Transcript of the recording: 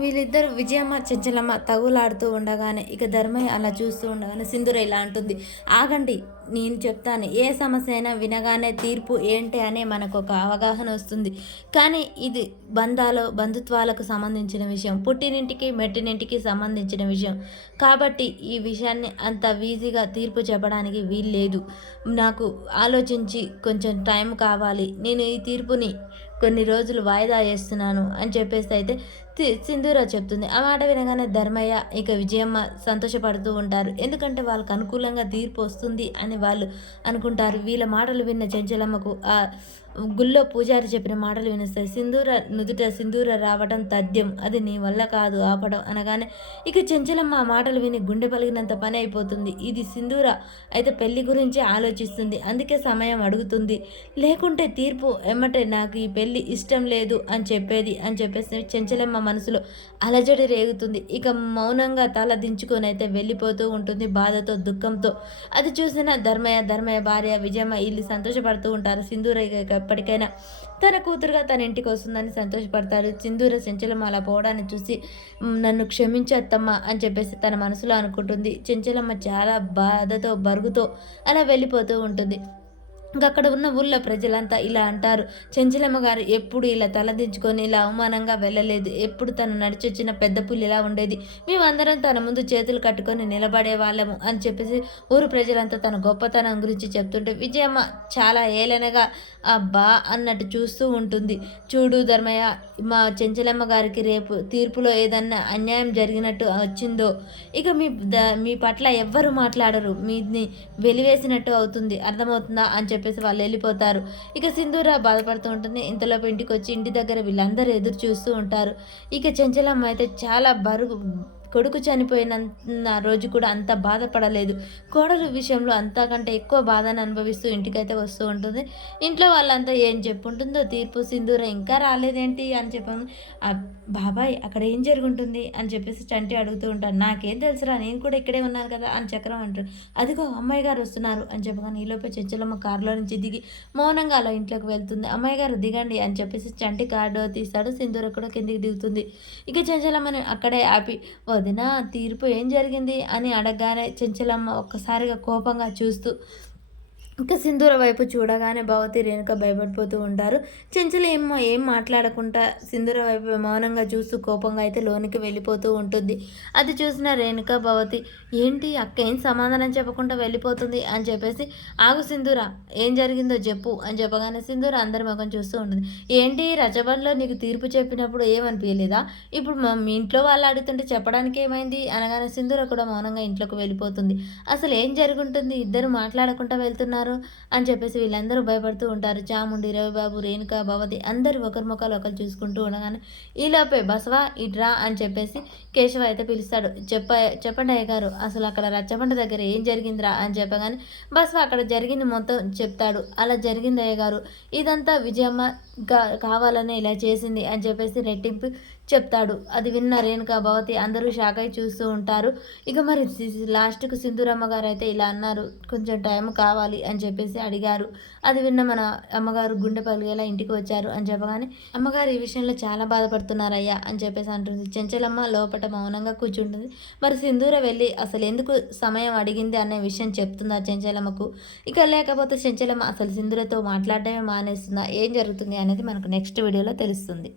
వీళ్ళిద్దరు విజయమ్మ, చెంచలమ్మ తగులాడుతూ ఉండగానే ఇక ధర్మయ్య అలా చూస్తూ ఉండగానే సింధూర ఇలా అంటుంది, ఆగండి నేను చెప్తాను. ఏ సమస్య అయినా వినగానే తీర్పు ఏంటి అనే మనకు ఒక అవగాహన వస్తుంది. కానీ ఇది బంధుత్వాలకు సంబంధించిన విషయం, పుట్టినింటికి మెట్టినింటికి సంబంధించిన విషయం. కాబట్టి ఈ విషయాన్ని అంత ఈజీగా తీర్పు చెప్పడానికి వీల్లేదు. నాకు ఆలోచించి కొంచెం టైం కావాలి. నేను ఈ తీర్పుని కొన్ని రోజులు వాయిదా వేస్తున్నాను అని చెప్పేసి అయితే సింధూర చెప్తుంది. ఆ మాట వినగానే ధర్మయ్య ఇక విజయమ్మ సంతోషపడుతూ ఉంటారు. ఎందుకంటే వాళ్ళకు అనుకూలంగా తీర్పు వస్తుంది అని వాళ్ళు అనుకుంటారు. వీళ్ళ మాటలు విన్న చెంచలమ్మకు ఆ గుళ్ళో పూజారి చెప్పిన మాటలు వినిస్తాయి. సింధూర రావడం తథ్యం, అది నీ వల్ల కాదు ఆపడం అనగానే ఇక చెంచలమ్మ ఆ మాటలు విని గుండె పలిగినంత పని అయిపోతుంది. ఇది సింధూర అయితే పెళ్లి గురించి ఆలోచిస్తుంది, అందుకే సమయం అడుగుతుంది. లేకుంటే తీర్పు ఎమ్మటే నాకు ఈ పెళ్లి ఇష్టం లేదు అని చెప్పేసి చెంచలమ్మ మనసులో అలజడి రేగుతుంది. ఇక మౌనంగా తల దించుకొని అయితే వెళ్ళిపోతూ ఉంటుంది బాధతో, దుఃఖంతో. అది చూసిన ధర్మయ్య భార్య విజయమ్మ వీళ్ళు సంతోషపడుతూ ఉంటారు. సింధూర ఎప్పటికైనా తన కూతురుగా తన ఇంటికి వస్తుందని సంతోషపడతారు. సింధూర చెంచలమ్మ అలా పోవడాన్ని చూసి నన్ను క్షమించు అత్తమ్మ అని చెప్పేసి తన మనసులో అనుకుంటుంది. చెంచలమ్మ చాలా బాధతో బరుగుతో అలా వెళ్ళిపోతూ ఉంటుంది. అక్కడ ఉన్న ఊళ్ళో ప్రజలంతా ఇలా అంటారు, చెంచలమ్మ గారు ఎప్పుడు ఇలా తలదించుకొని ఇలా అవమానంగా వెళ్ళలేదు. ఎప్పుడు తను నడిచొచ్చిన పెద్ద పుల్లి ఇలా ఉండేది. మేమందరం తన ముందు చేతులు కట్టుకొని నిలబడే వాళ్ళము అని చెప్పేసి ఊరు ప్రజలంతా తన గొప్పతనం గురించి చెప్తుంటే విజయమ్మ చాలా ఏలనగా అబ్బా అన్నట్టు చూస్తూ ఉంటుంది. చూడు ధర్మయ్య, మా చెంచలమ్మ గారికి రేపు తీర్పులో ఏదన్నా అన్యాయం జరిగినట్టు వచ్చిందో ఇక మీ పట్ల ఎవ్వరు మాట్లాడరు, మీని వెలివేసినట్టు అవుతుంది, అర్థమవుతుందా అని చెప్పేసి వాళ్ళు వెళ్ళిపోతారు. ఇక సింధూర బాధపడుతూ ఉంటుంది. ఇంతలోపు ఇంటికి వచ్చి ఇంటి దగ్గర వీళ్ళందరూ ఎదురు చూస్తూ ఉంటారు. ఇక చెంచలమ్మ అయితే చాలా కొడుకు చనిపోయిన రోజు కూడా అంత బాధపడలేదు. కోడలు విషయంలో అంతకంటే ఎక్కువ బాధను అనుభవిస్తూ ఇంటికైతే వస్తూ ఉంటుంది. ఇంట్లో వాళ్ళంతా ఏం చెప్పుంటుందో తీర్పు, సింధూర ఇంకా రాలేదేంటి అని చెప్పాను. బాబాయ్ అక్కడ ఏం జరుగుంటుంది అని చెప్పేసి చంటి అడుగుతూ ఉంటాను. నాకేం తెలుసురా, నేను కూడా ఇక్కడే ఉన్నాను కదా అని చక్రం అంటారు. అదిగో అమ్మాయి గారు వస్తున్నారు అని చెప్పగానే ఈలోపే చెంచలమ్మ కారులో నుంచి దిగి మౌనంగా అలా ఇంట్లోకి వెళ్తుంది. అమ్మాయి గారు దిగండి అని చెప్పేసి చంటి కార్డు తీస్తాడు. సింధూర కూడా కిందికి దిగుతుంది. ఇక చెంచలమ్మని అక్కడే ఆపి, వదిన తీర్పు ఏం జరిగింది అని అడగగానే చెంచలమ్మ ఒక్కసారిగా కోపంగా చూస్తూ ఇంకా సింధూర వైపు చూడగానే భవతి, రేణుక భయపడిపోతూ ఉంటారు. చెంచల ఏం మాట్లాడకుండా సింధూర వైపు మౌనంగా చూస్తూ కోపంగా అయితే లోనికి వెళ్ళిపోతూ ఉంటుంది. అది చూసిన రేణుక, భవతి ఏంటి అక్క ఏం సమాధానం చెప్పకుండా వెళ్ళిపోతుంది అని చెప్పేసి, ఆగు సింధూర ఏం జరిగిందో చెప్పు అని చెప్పగానే సింధూర అందరి ముఖం చూస్తూ ఉంటుంది. ఏంటి రచబండ్లో నీకు తీర్పు చెప్పినప్పుడు ఏమనిపించలేదా? ఇప్పుడు మీ ఇంట్లో వాళ్ళు అడుగుతుంటే చెప్పడానికి ఏమైంది అనగానే సింధూర కూడా మౌనంగా ఇంట్లోకి వెళ్ళిపోతుంది. అసలు ఏం జరుగుంటుంది, ఇద్దరు మాట్లాడకుండా వెళ్తున్నారు అని చెప్పేసి వీళ్ళందరూ భయపడుతూ ఉంటారు. చాముండి, రవిబాబు, రేణుక, భవతి అందరూ ఒకరి ముఖాలు ఒకరు చూసుకుంటూ ఉండగానే ఈలోపే బసవా ఇట్రా అని చెప్పేసి కేశవ అయితే పిలుస్తాడు. చెప్పండి అయ్య గారు, అసలు అక్కడ రచ్చబండ దగ్గర ఏం జరిగిందిరా అని చెప్పగానే బసవ అక్కడ జరిగింది మొత్తం చెప్తాడు. అలా జరిగింది అయ్య గారు, ఇదంతా విజయమ్మ కావాలనే ఇలా చేసింది అని చెప్పేసి రెట్టింపు చెప్తాడు. అది విన్న రేణుక, భవతి అందరూ షాక్ అయి చూస్తూ ఉంటారు. ఇక మరి లాస్ట్కు సింధూరమ్మ గారు అయితే ఇలా అన్నారు, కొంచెం టైం కావాలి అని చెప్పేసి అడిగారు. అది విన్న మన అమ్మగారు గుండె పలిగేలా ఇంటికి వచ్చారు అని చెప్పగానే అమ్మగారు ఈ విషయంలో చాలా బాధపడుతున్నారయ్యా అని చెప్పేసి అంటుంది. చెంచలమ్మ లోపట మౌనంగా కూర్చుంటుంది. మరి సింధూర వెళ్ళి అసలు ఎందుకు సమయం అడిగింది అనే విషయం చెప్తుందా చెంచలమ్మకు? ఇక లేకపోతే చెంచలమ్మ అసలు సింధూరతో మాట్లాడడమే మానేస్తుందా? ఏం జరుగుతుంది అనేది మనకు నెక్స్ట్ వీడియోలో తెలుస్తుంది.